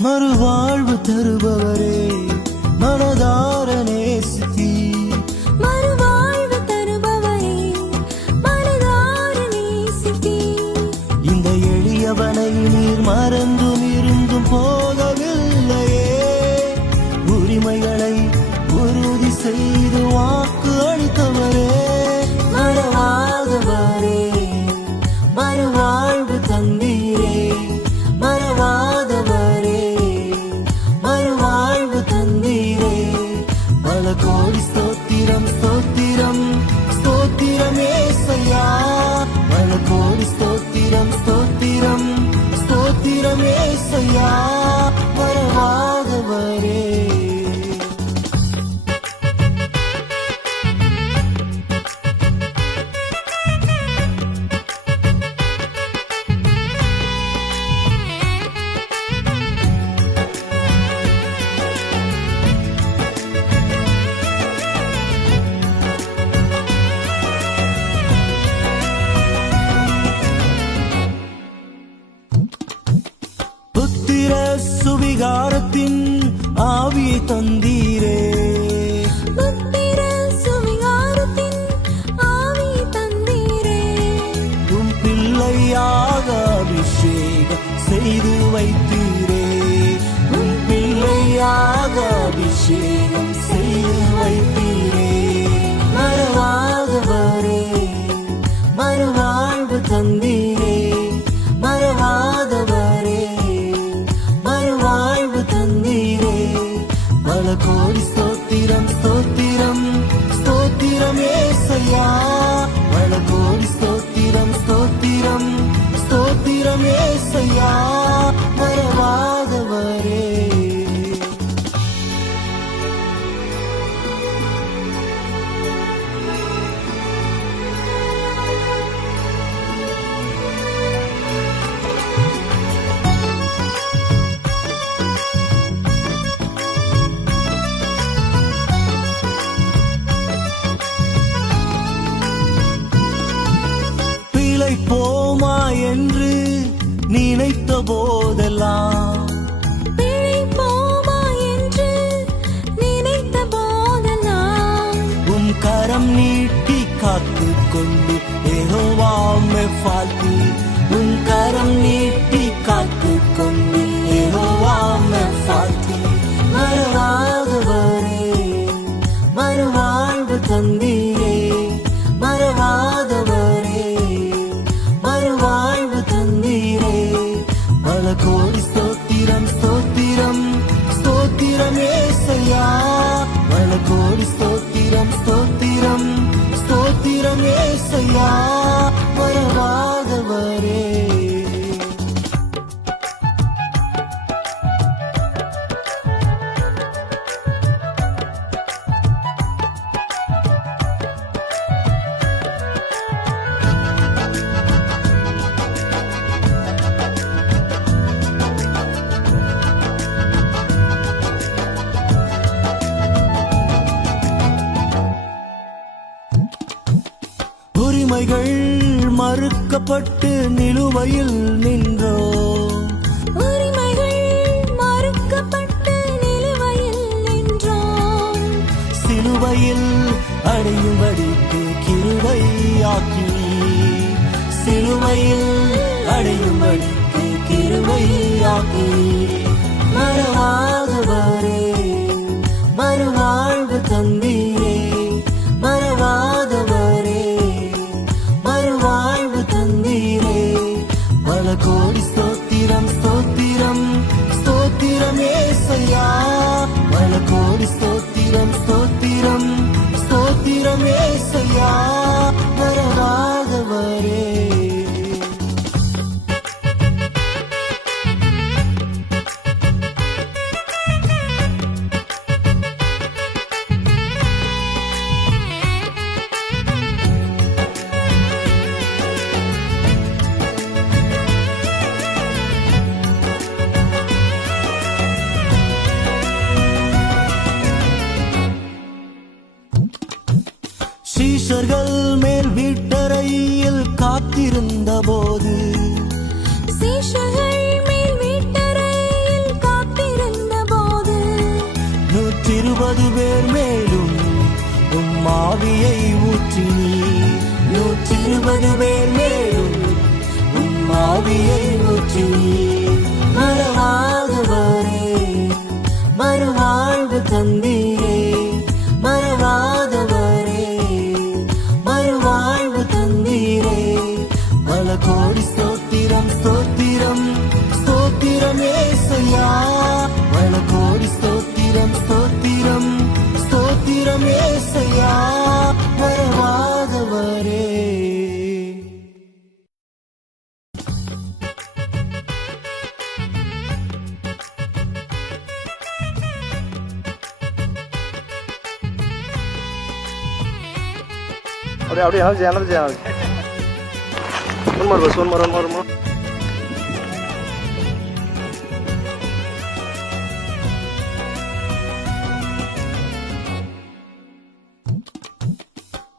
மறுவாழ்வு தருபவரே மனதார நேசித்தீ. மறுவாழ்வு தருபவரே மனதார நேசித்தீர் இந்த எளியவனை நீர் மறந்தும் இருந்தும் போகவில்லையே பல 是 போதெல்லாம். கரம் நீட்டி காத்து கொண்டு ஏகோவாமை வாழ்த்தி உம் கரம் நீட்டி காத்து கொண்டு கோடி ஸ்தோத்திரம் ஸ்தோத்திரம் ஸ்தோத்திரம் ஏசையா. உரிமைகள் மறுக்கப்பட்டு நிலுவையில் நின்றோம் உரிமைகள் மறுக்கப்பட்டு நிலுவையில் நின்றோம் சிலுவையில் அடையும்படிக்கு கிருபையாக்கி சிலுவையில் அடையும்படிக்கு ஸ்தோத்திரம் ஸ்தோத்திரம் ஸ்தோத்திரம் ஏசையா. பல கோடி ஸ்தோத்திரம் ஸ்தோத்திரம் ஸ்தோத்திரம் ஏசையா. வரவா சீஷர்கள் மேல் வீட்டறையில் காத்திருந்த போது நூற்றிருபது பேர் மேலும் உம்மாவியை ஊற்றினீர். நூற்றிருபது பேர் மேலும் அப்படியே அப்படியே channel channel one more bus one more one more